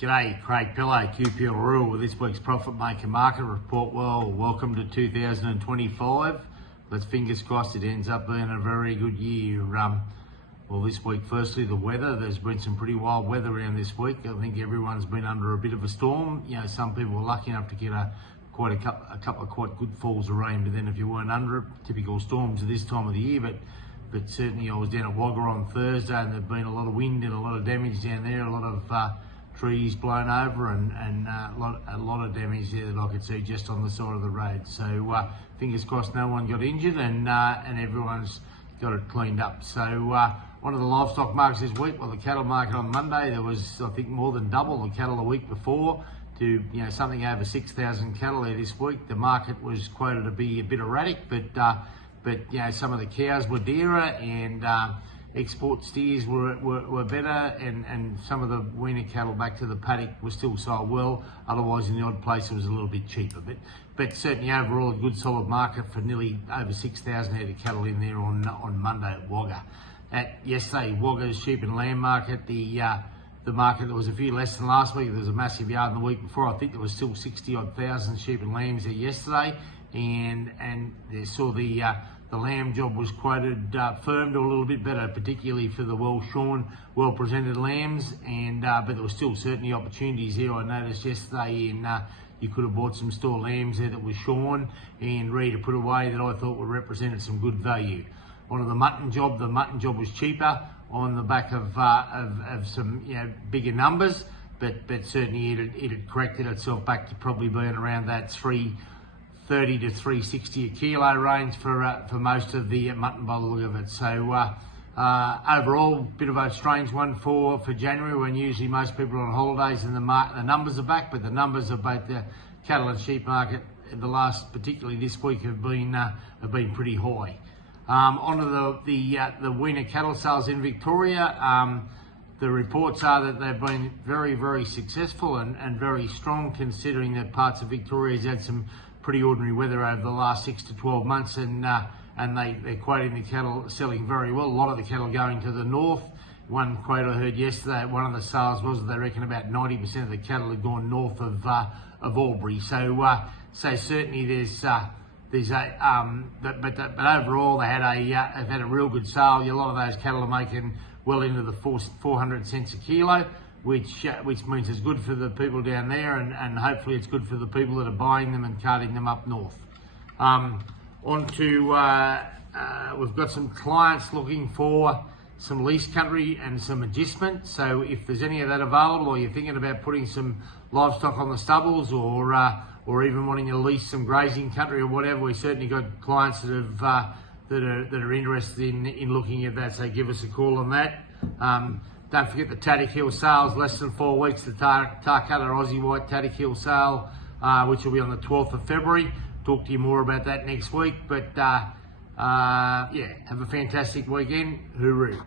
G'day, Craig Pillow, QPL Rural with this week's Profit Maker Market Report. Well, welcome to 2025. Let's fingers crossed it ends up being a very good year. Well, this week, firstly, the weather. There's been some pretty wild weather around this week. I think everyone's been under a bit of a storm. You know, some people were lucky enough to get a couple of quite good falls of rain, but then if you weren't under it, typical storms at this time of the year. But certainly I was down at Wagga on Thursday, and there'd been a lot of wind and a lot of damage down there, a lot of trees blown over and a lot of damage there that I could see just on the side of the road. So fingers crossed no one got injured and everyone's got it cleaned up. So one of the livestock markets this week, well, the cattle market on Monday, there was, I think, more than double the cattle the week before to, something over 6,000 cattle there this week. The market was quoted to be a bit erratic, but some of the cows were dearer and export steers were better, and some of the weaner cattle back to the paddock were still sold well. Otherwise, in the odd place, it was a little bit cheaper. But certainly overall, a good solid market for nearly over 6,000 head of cattle in there on Monday at Wagga. Yesterday, Wagga's sheep and lamb market, the market that was a few less than last week. There was a massive yard in the week before. I think there was still 60-odd thousand sheep and lambs there yesterday, and they saw the lamb job was quoted firmed a little bit better, particularly for the well-shorn, well-presented lambs, but there were still certainly opportunities there. I noticed yesterday you could have bought some store lambs there that was shorn and ready to put away that I thought were represented some good value. On the mutton job was cheaper on the back of some bigger numbers, but certainly it had corrected itself back to probably being around that $330 to $360 a kilo range for most of the mutton by the look of it. So overall, bit of a strange one for January, when usually most people are on holidays and the numbers are back, but the numbers of both the cattle and sheep market in the last, particularly this week, have been pretty high. Onto the weaner cattle sales in Victoria. The reports are that they've been very, very successful and very strong, considering that parts of Victoria has had some pretty ordinary weather over the last 6 to 12 months, and they're quoting the cattle selling very well. A lot of the cattle going to the north. One quote I heard yesterday at one of the sales was that they reckon about 90% of the cattle had gone north of Albury. So certainly but overall they've had a real good sale. A lot of those cattle are making well into the 400 cents a kilo, which means it's good for the people down there, and hopefully it's good for the people that are buying them and carting them up north. We've got some clients looking for some lease country and some adjustment. So if there's any of that available, or you're thinking about putting some livestock on the stubbles, or even wanting to lease some grazing country or whatever, we certainly got clients that are interested in looking at that. So give us a call on that. Don't forget the Taddock Hill sales, less than 4 weeks, the Tarcutta Aussie White Taddock Hill sale, which will be on the 12th of February. Talk to you more about that next week. But have a fantastic weekend. Hooroo.